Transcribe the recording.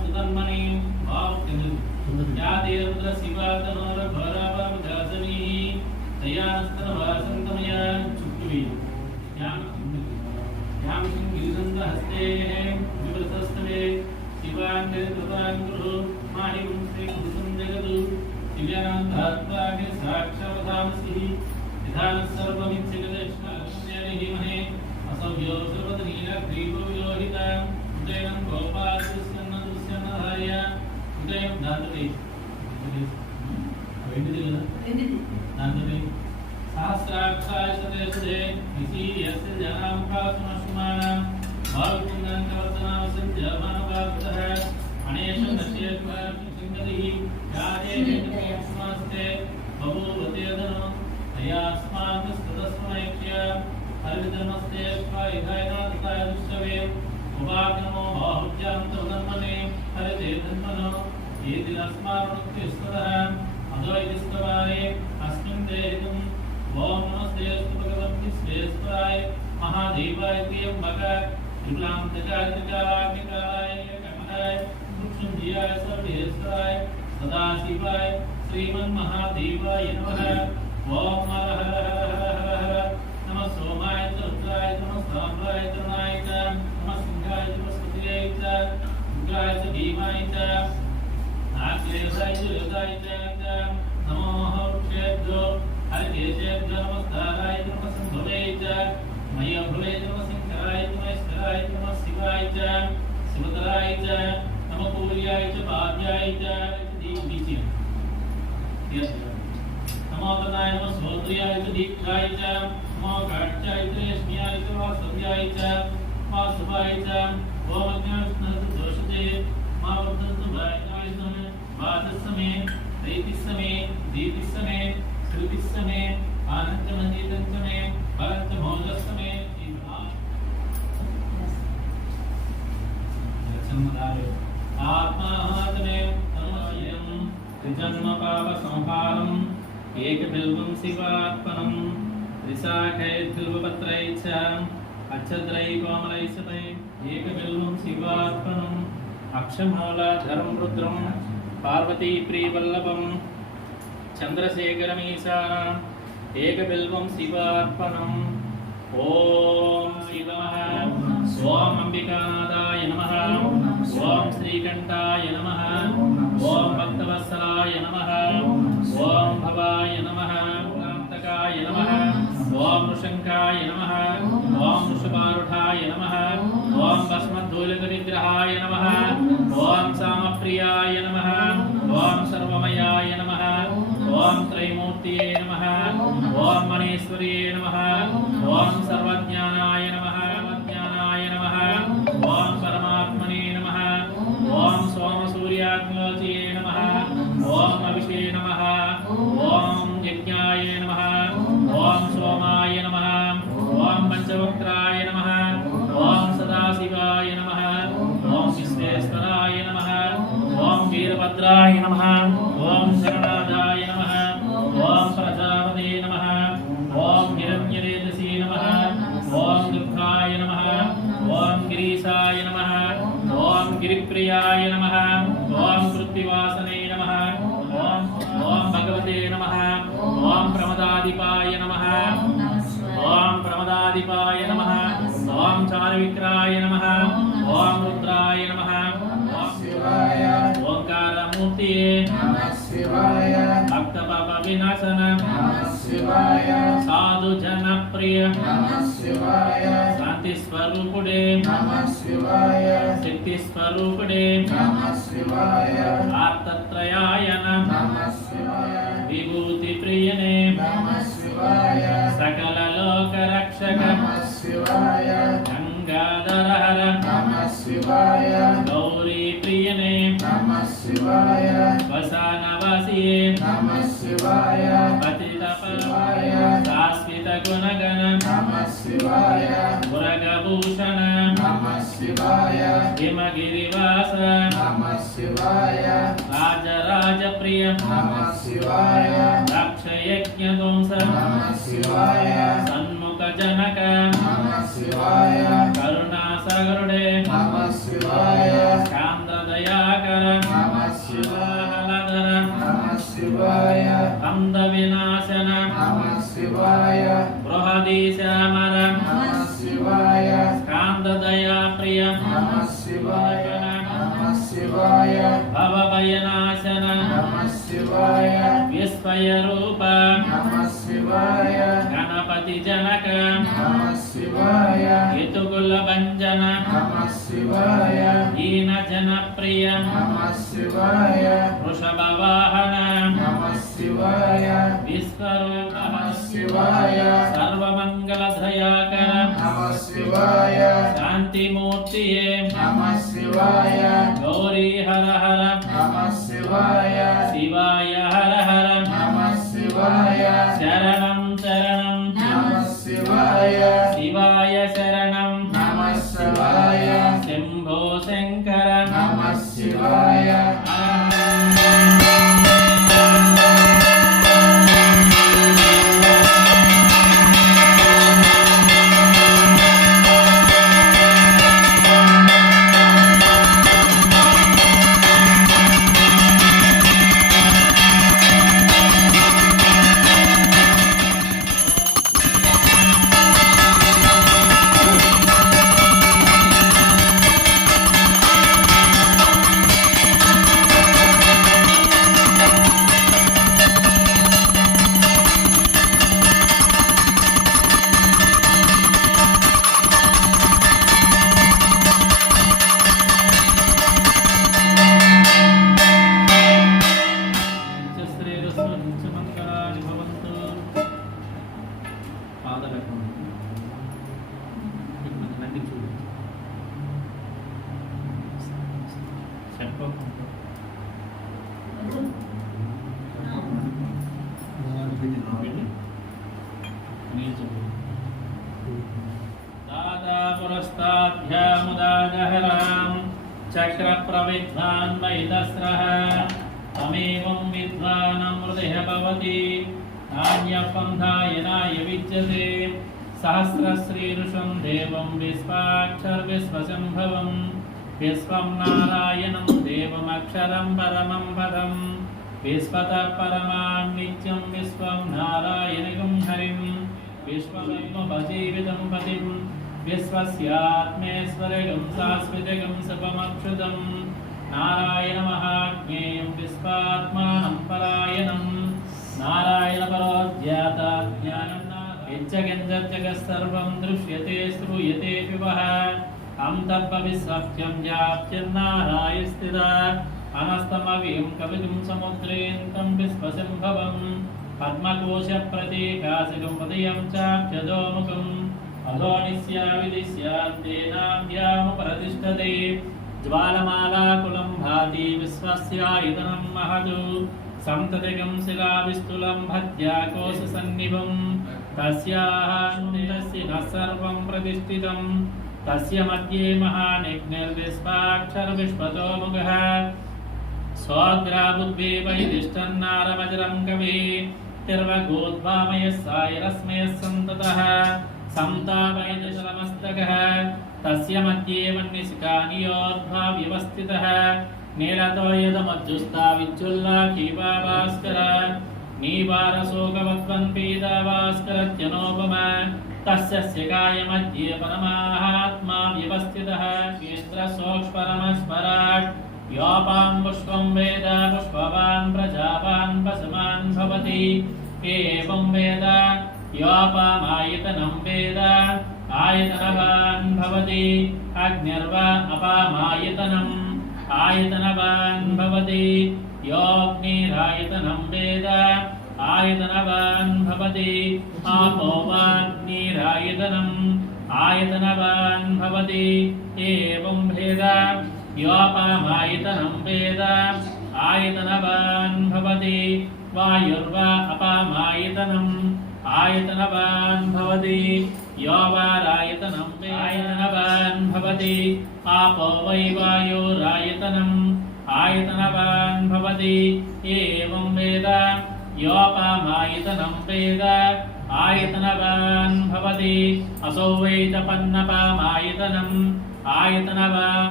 सुतन्मणि या देवत्र शिवातनोर भराभव दासनी तयास्तन वासन्तमया चुक्वी याम गिरिसंत हस्ते विवृतस्तवे शिवांगे कृतांगुरु माहि वंशे कुसुम जगदु दिव्यानंदात्मागे साक्षावधामसि विधान सर्वमिच्छिगदेशनामहे असव्यो सर्वतनीला ग्रीवो विलोहिता उदयं गोपालकृष्ण दुष्यनधार्य उदयं दातवे वेंडिदि दातवे सहस्राक्षाय सदेशदे विसीर्यस्य जनां पासुमश्मानां भावकुन्दं कवर्तनावसं जमानवाक्तः अनेषु नश्येत्वां सिंहदिः याजे वेङ्कटेश्वरस्ते बभूवतेदनो तयास्मात् स्ततस्मैक्ष्य हरिधर्मस्ते स्वायुधायनाथाय दुष्टवे उपाग्नमो बाहुज्यां तवधर्मने हरिते धर्मनो ये दिनस्मारणुक्तिस्ततः अद्वैतस्तवारे अस्मिन् देहितुम् ओम नमस्ते भगवते विश्वेश्वराय महादेवाय त्र्यंबक त्रिपुरांतकारिकाय कमलाय मृत्युंजयाय सर्वेश्वराय सदाशिवाय श्रीमन्महादेवाय नमः। ओम हर हर हर हर हर हर नमः सोमाय च रुद्राय नमः सांबाय च तरुणाय च नमः सिंहाय च बृहस्पतये च उग्राय च भीमाय च नागेशाय च योधाय च नमो वृक्षेभ्यो हरिकेशेभ्यो नमस्काराय नमः संभवे च मय्यभवे नमः शंकराय नमः ईश्वराय नमः शिवाय च शिवतराय च नमः पूर्याय च पाद्याय च दीपीचि नमो तदाय नमः सोद्रियाय च दीक्षाय च नमो काट्याय च यश्म्याय च वासव्याय च वासुभाय च ओम अज्ञानस्नदोषते मा वर्धन्तु वायाय समे वादस्समे दैतिस्समे दीतिस्समे श्रुतिस्समे आनन्दमञ्जितस्समे परन्तमोदस्समे आत्मात्मे तन्मयं त्रिजन्मपापसंहारम् एकबिल्वं शिवात्मनं त्रिशाखैर्बिल्वपत्रैः च अच्छद्रैः कोमलैः सतैः एकबिल्वं शिवात्मनम् अक्षमूलाधरं रुद्रं पार्वतीप्रियवल्लभं चन्द्रशेखरमीशानम् एकबिल्वं शिवार्पणम् ओम शिवः ओम अंबिकानाथाय नमः ओम श्रीकंठाय नमः ओम भक्तवत्सलाय नमः ओम भवाय नमः कांतकाय नमः ओम ऋषंकाय नमः ओम वृषभारूढाय नमः ओम भस्मद्धूलितविग्रहाय नमः ओम सामप्रियाय नमः ओम सर्वमयाय नमः ओम त्रैमूर्तये नमः ओम मणीश्वर्ये नमः ओम सर्वज्ञानाय नमः ज्ञानाय नमः ओम परमात्मने नमः ओम सोमसूर्याग्निलोचये नमः ओम अभिषे नमः ओम यज्ञाय नमः ओम सोमाय नमः ओम पंचवक्त्राय नमः ओम सदाशिवाय नमः ओम विश्वेश्वराय नमः ओम वीरभद्राय नमः ओम शरणादाय नमः ओम प्रजापते नमः ओम हिरण्यरेतसे नमः ओम दुर्गाय नमः ओम गिरीशाय नमः ओम गिरिप्रियाय नमः ओम पृथ्वीवासने नमः ओम भगवते नमः ओम प्रमदाधिपाय नमः ओम प्रमदाधिपाय नमः ओम चारुविक्राय नमः ओम रुद्राय नमः ओंकारमूर्तये नमः शिवाय भक्तपाप विनाशन नमः शिवाय साधु जनप्रिय नमः शिवाय शांति स्वरूपुडे नमः शिवाय शक्ति स्वरूपुडे नमः शिवाय आर्तत्रयाय नमः शिवाय विभूति प्रियने नमः शिवाय सकल लोक रक्षक नमः शिवाय गंगाधर हर नमः शिवाय गौरी प्रियने नमः शिवाय वसानवासिये नमः शिवाय पतितपाय शाश्वत गुणगण नमः शिवाय मुरगभूषण नमः शिवाय हिमगिरिवास नमः शिवाय राजराज प्रिय नमः शिवाय दक्षयज्ञध्वंस नमः शिवाय सन्मुख जनक नमः शिवाय करुणासागरुडे नमः शिवाय शांतदया शिवाय बृहदीशामर नमः शिवाय कांतदया प्रिय नमः शिवाय नमः शिवाय भवभयनाशन नमः शिवाय विस्मयरूप नमः शिवाय गणपति जनक नमः शिवाय यतुकुलभञ्जन नमः शिवाय दीनजनप्रिय नमः शिवाय वृषभवाहन नमः शिवाय विश्वरूप नमः शिवाय सर्वमङ्गलधयाकर नमः शिवाय शान्तिमूर्तिये नमः शिवाय गौरी हर हर नमः शिवाय शिवाय हर हर नमः शिवाय शरणं शरणं नमः शिवाय शिवाय शरणं नमः शिवाय शम्भो शङ्कर नमः शिवाय दादापुरस्ताभ्यामुदाजहरां चक्रप्रविद्वान्मयितस्रः तमेवं विद्वानमृतिः भवति नान्यपन्थायनाय विद्यते सहस्रश्रीरुषं देवं विश्वाक्षरविश्वसम्भवं विश्वं नारायणं देवमक्षरं परमं पदं विश्वतः परमान् नित्यं विश्वं नारायणिकं हरिं विश्वकर्मभजीवितं पतिं विश्वस्यात्मेश्वरगं शाश्वतगं सपमक्षुतं नारायणमहाज्ञेयं विश्वात्मानं परायणं नारायणपरोऽध्याता ज्ञानं यच्चगञ्जगः दृश्यते श्रूयते विवः तं तद्भविस्सत्यं जाप्यन्नाराय स्थिता अनस्तमविं कवितुं समुद्रेन्तं विश्वसम्भवं पद्मकोशप्रतीकासिकं हृदयं चाप्यधोमुखम् अधोनिस्याविदिस्यान्तेनाभ्यामुपरतिष्ठते ज्वालमालाकुलं भाति विश्वस्यायतनं महतु संततिकं शिलाविस्तुलं भद्याकोशसन्निभं तस्याः नः सर्वं प्रतिष्ठितं तस्य मध्ये महानिघ्निर्विश्वाक्षरविश्वतोमुखः स्वग्राबुद्वेवैदिष्टन्नारवज्रं कविः तिर्वगोद्वामयः सायरस्मयः सन्ततः संतापयदशलमस्तकः तस्य मध्ये वह्निशिखानियोर्ध्वा व्यवस्थितः नीलतो यदमज्जुस्ता विच्युल्लाकीपाभास्कर नीवारशोकवद्वन्पीताभास्करत्यनोपम तस्य शिखाय परमात्मा व्यवस्थितः केन्द्रसोक्ष्परमस्पराट् योपां पुष्पं वेद पुष्पवान् प्रजावान् पशुमान् भवति एवं वेद योपामायतनं वेद आयतनवान् भवति अग्निर्वा अपामायतनम् आयतनवान् भवति योऽग्निरायतनं वेद आयतनवान् भवति आपो वाग्निरायतनम् आयतनवान् भवति एवं वेद योपामायतनं वेद आयतनवान् भवति वायुर्वा अपामायतनम् आयतनवान् भवति यो वारायतनं आयतनवान् भवति आपो वै वायुरायतनम् आयतनवान् भवति एवं वेद योपामायतनं वेद आयतनवान् भवति असौ वै तपन्नपामायतनम् आयतनवान्